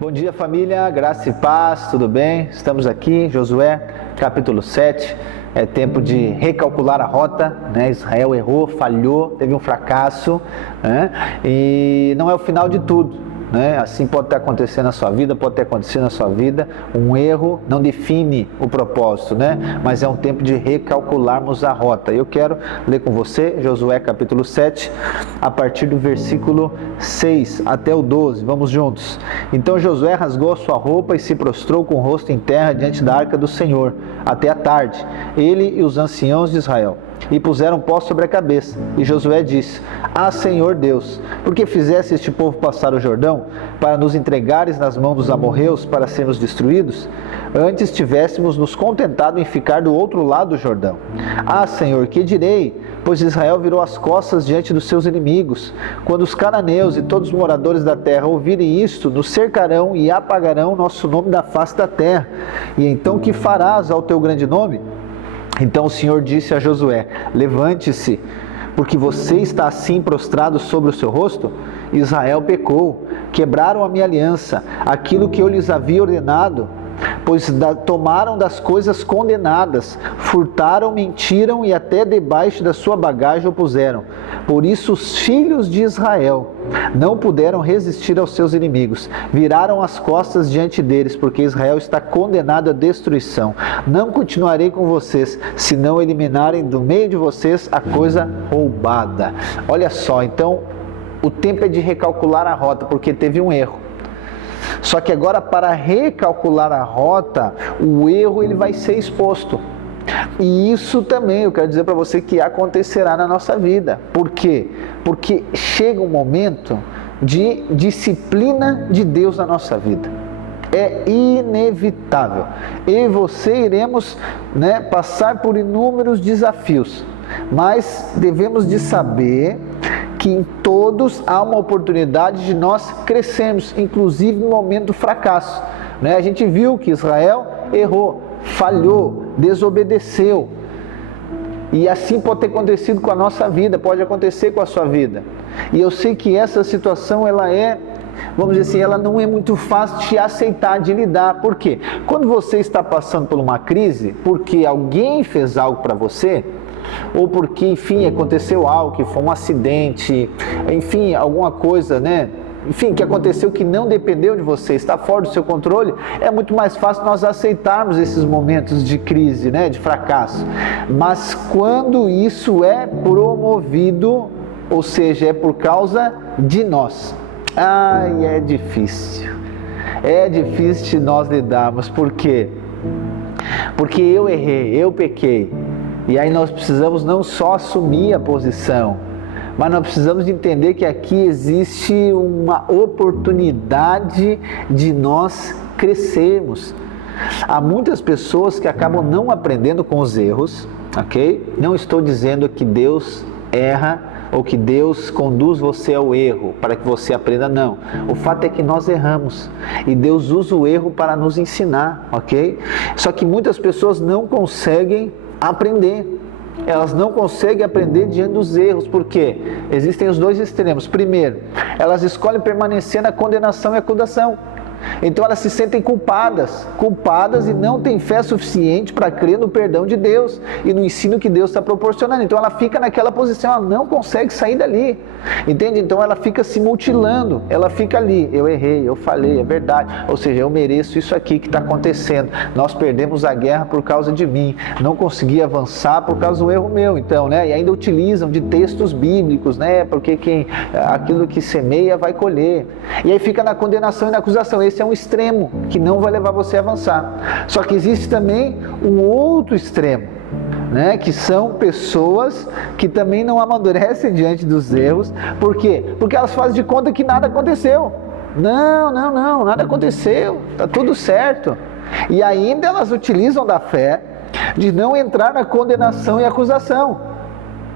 Bom dia, família, graça e paz, tudo bem? Estamos aqui, Josué, capítulo 7, é tempo de recalcular a rota, né? Israel errou, falhou, teve um fracasso, né? E não é o final de tudo, né? Assim pode ter acontecido na sua vida, pode ter acontecido na sua vida. Um erro não define o propósito, né? Mas é um tempo de recalcularmos a rota. Eu quero ler com você Josué capítulo 7, a partir do versículo 6 até o 12. Vamos juntos. Então Josué rasgou a sua roupa e se prostrou com o rosto em terra diante da arca do Senhor, até a tarde, ele e os anciãos de Israel. E puseram pó sobre a cabeça. E Josué disse: Ah, Senhor Deus, por que fizesse este povo passar o Jordão, para nos entregares nas mãos dos amorreus, para sermos destruídos? Antes tivéssemos nos contentado em ficar do outro lado do Jordão. Ah, Senhor, que direi? Pois Israel virou as costas diante dos seus inimigos. Quando os cananeus e todos os moradores da terra ouvirem isto, nos cercarão e apagarão nosso nome da face da terra. E então que farás ao teu grande nome? Então o Senhor disse a Josué: Levante-se, porque você está assim prostrado sobre o seu rosto? Israel pecou, quebraram a minha aliança, aquilo que eu lhes havia ordenado, pois tomaram das coisas condenadas, furtaram, mentiram e até debaixo da sua bagagem o puseram. Por isso os filhos de Israel não puderam resistir aos seus inimigos, viraram as costas diante deles, porque Israel está condenado à destruição. Não continuarei com vocês, se não eliminarem do meio de vocês a coisa roubada. Olha só, então o tempo é de recalcular a rota, porque teve um erro. Só que agora, para recalcular a rota, o erro ele vai ser exposto. E isso também eu quero dizer para você que acontecerá na nossa vida. Por quê? Porque chega um momento de disciplina de Deus na nossa vida. É inevitável. Eu e você iremos, passar por inúmeros desafios. Mas devemos de saber que em todos há uma oportunidade de nós crescermos, inclusive no momento do fracasso. A gente viu que Israel errou, falhou, desobedeceu. E assim pode ter acontecido com a nossa vida, pode acontecer com a sua vida. E eu sei que essa situação, vamos dizer assim, ela não é muito fácil de aceitar, de lidar. Por quê? Quando você está passando por uma crise, porque alguém fez algo para você, ou porque, enfim, aconteceu algo, que foi um acidente, enfim, alguma coisa, que aconteceu que não dependeu de você, está fora do seu controle, é muito mais fácil nós aceitarmos esses momentos de crise, de fracasso. Mas quando isso é promovido, ou seja, é por causa de nós, é difícil de nós lidarmos. Por quê? Porque eu errei, eu pequei. E aí nós precisamos não só assumir a posição, mas nós precisamos entender que aqui existe uma oportunidade de nós crescermos. Há muitas pessoas que acabam não aprendendo com os erros, ok? Não estou dizendo que Deus erra ou que Deus conduz você ao erro para que você aprenda, não. O fato é que nós erramos e Deus usa o erro para nos ensinar, ok? Só que muitas pessoas não conseguem aprender. Elas não conseguem aprender diante dos erros. Por quê? Existem os dois extremos. Primeiro, elas escolhem permanecer na condenação e acusação. Então elas se sentem culpadas e não têm fé suficiente para crer no perdão de Deus e no ensino que Deus está proporcionando. Então ela fica naquela posição, ela não consegue sair dali, entende? Então ela fica se mutilando, ela fica ali: eu errei, eu falei, é verdade, ou seja, eu mereço isso aqui que está acontecendo, nós perdemos a guerra por causa de mim, não consegui avançar por causa do erro meu, então, e ainda utilizam de textos bíblicos, porque aquilo que semeia vai colher, e aí fica na condenação e na acusação. Esse é um extremo que não vai levar você a avançar. Só que existe também um outro extremo, que são pessoas que também não amadurecem diante dos erros. Por quê? Porque elas fazem de conta que nada aconteceu. Não, nada aconteceu, está tudo certo. E ainda elas utilizam da fé de não entrar na condenação e acusação.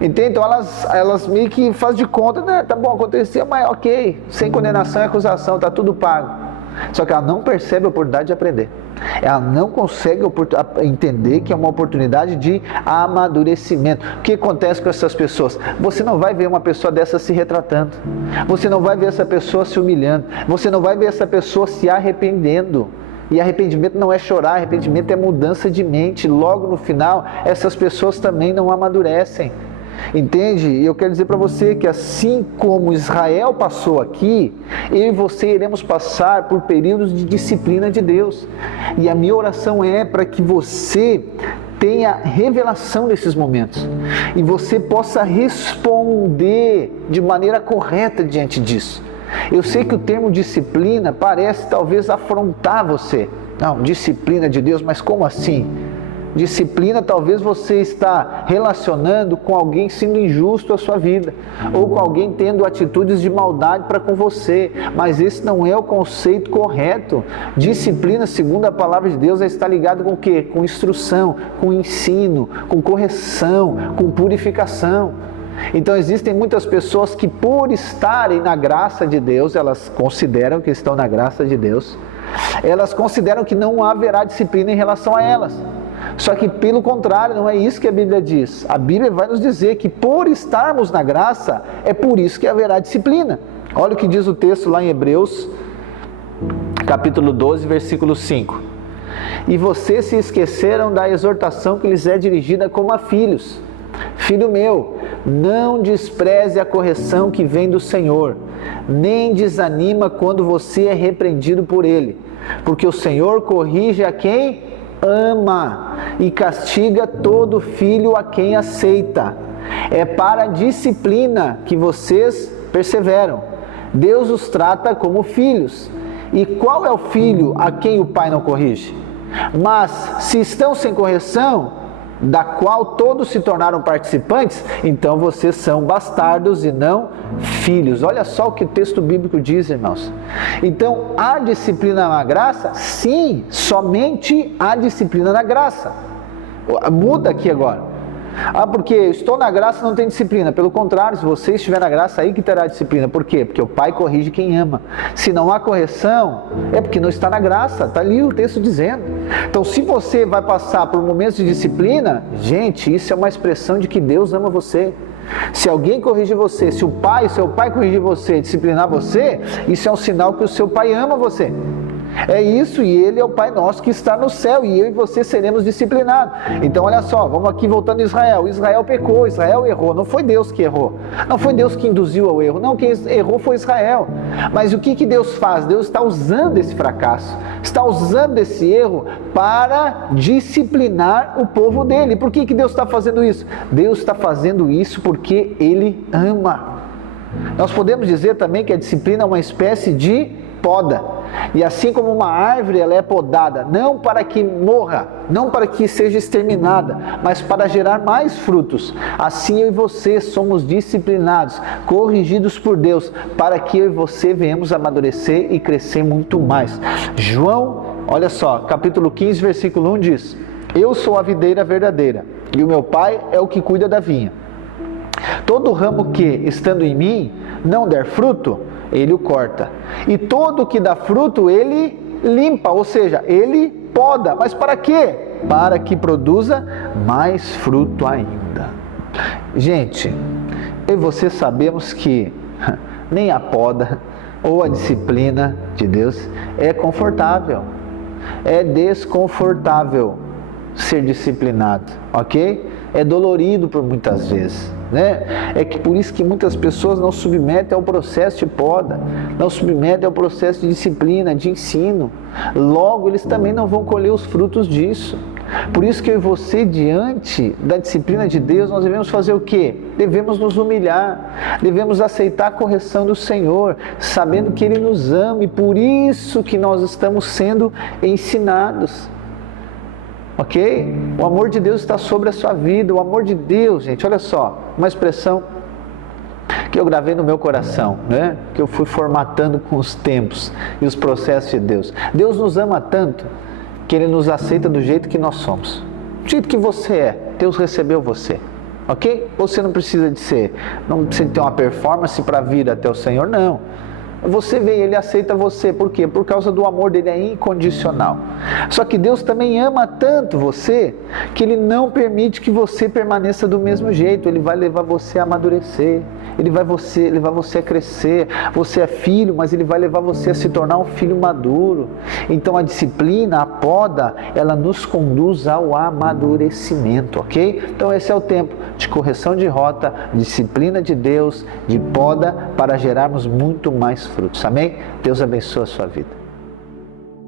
Entende? Então elas meio que fazem de conta, tá bom, aconteceu, mas ok, sem condenação e acusação, está tudo pago. Só que ela não percebe a oportunidade de aprender. Ela não consegue entender que é uma oportunidade de amadurecimento. O que acontece com essas pessoas? Você não vai ver uma pessoa dessa se retratando. Você não vai ver essa pessoa se humilhando. Você não vai ver essa pessoa se arrependendo. E arrependimento não é chorar, arrependimento é mudança de mente. Logo no final, essas pessoas também não amadurecem. Entende? E eu quero dizer para você que assim como Israel passou aqui, eu e você iremos passar por períodos de disciplina de Deus. E a minha oração é para que você tenha revelação desses momentos e você possa responder de maneira correta diante disso. Eu sei que o termo disciplina parece talvez afrontar você. Não, disciplina de Deus, mas como assim? Disciplina, talvez você está relacionando com alguém sendo injusto à sua vida, ou com alguém tendo atitudes de maldade para com você, mas esse não é o conceito correto. Disciplina, segundo a palavra de Deus, está ligado com o quê? Com instrução, com ensino, com correção, com purificação. Então existem muitas pessoas que, por estarem na graça de Deus, elas consideram que estão na graça de Deus, elas consideram que não haverá disciplina em relação a elas. Só que pelo contrário, não é isso que a Bíblia diz. A Bíblia vai nos dizer que por estarmos na graça, é por isso que haverá disciplina. Olha o que diz o texto lá em Hebreus, capítulo 12, versículo 5. E vocês se esqueceram da exortação que lhes é dirigida como a filhos. Filho meu, não despreze a correção que vem do Senhor, nem desanima quando você é repreendido por Ele, porque o Senhor corrige a quem ama e castiga todo filho a quem aceita. É para a disciplina que vocês perseveram. Deus os trata como filhos. E qual é o filho a quem o pai não corrige? Mas se estão sem correção, da qual todos se tornaram participantes, então vocês são bastardos e não filhos. Olha só o que o texto bíblico diz, irmãos. Então, há disciplina na graça? Sim, somente há disciplina na graça. Muda aqui agora. Porque estou na graça, não tem disciplina. Pelo contrário, se você estiver na graça, aí que terá disciplina. Por quê? Porque o Pai corrige quem ama. Se não há correção, é porque não está na graça. Está ali o texto dizendo. Então, se você vai passar por momentos de disciplina, gente, isso é uma expressão de que Deus ama você. Se alguém corrigir você, se o seu pai corrigir você, disciplinar você, isso é um sinal que o seu pai ama você. É isso, e Ele é o Pai nosso que está no céu, e eu e você seremos disciplinados. Então olha só, vamos aqui voltando a Israel. Israel pecou, Israel errou, não foi Deus que errou, não foi Deus que induziu ao erro, não, quem errou foi Israel. Mas o que Deus faz? Deus está usando esse fracasso, está usando esse erro para disciplinar o povo dele. Por que Deus está fazendo isso? Deus está fazendo isso porque Ele ama. Nós podemos dizer também que a disciplina é uma espécie de poda. E assim como uma árvore, ela é podada, não para que morra, não para que seja exterminada, mas para gerar mais frutos. Assim eu e você somos disciplinados, corrigidos por Deus, para que eu e você venhamos amadurecer e crescer muito mais. João, olha só, capítulo 15, versículo 1 diz: Eu sou a videira verdadeira, e o meu Pai é o que cuida da vinha. Todo ramo que, estando em mim, não der fruto, Ele o corta. E todo que dá fruto, Ele limpa, ou seja, Ele poda. Mas para quê? Para que produza mais fruto ainda. Gente, eu e você sabemos que nem a poda ou a disciplina de Deus é confortável. É desconfortável ser disciplinado, ok? É dolorido por muitas vezes, né? É que por isso que muitas pessoas não submetem ao processo de poda, não submetem ao processo de disciplina, de ensino. Logo, eles também não vão colher os frutos disso. Por isso que eu e você, diante da disciplina de Deus, nós devemos fazer o quê? Devemos nos humilhar, devemos aceitar a correção do Senhor, sabendo que Ele nos ama, e por isso que nós estamos sendo ensinados. Ok? O amor de Deus está sobre a sua vida. O amor de Deus, gente, olha só, uma expressão que eu gravei no meu coração, né? Que eu fui formatando com os tempos e os processos de Deus. Deus nos ama tanto que Ele nos aceita do jeito que nós somos. Do jeito que você é, Deus recebeu você. Ok? Você não precisa de ter uma performance para vir até o Senhor, não. Você vê, Ele aceita você. Por quê? Por causa do amor dele, é incondicional. Só que Deus também ama tanto você, que Ele não permite que você permaneça do mesmo jeito. Ele vai levar você a amadurecer. Ele vai levar você a crescer. Você é filho, mas Ele vai levar você a se tornar um filho maduro. Então a disciplina, a poda, ela nos conduz ao amadurecimento, ok? Então esse é o tempo de correção de rota, disciplina de Deus, de poda, para gerarmos muito mais frutos. Amém? Deus abençoe a sua vida.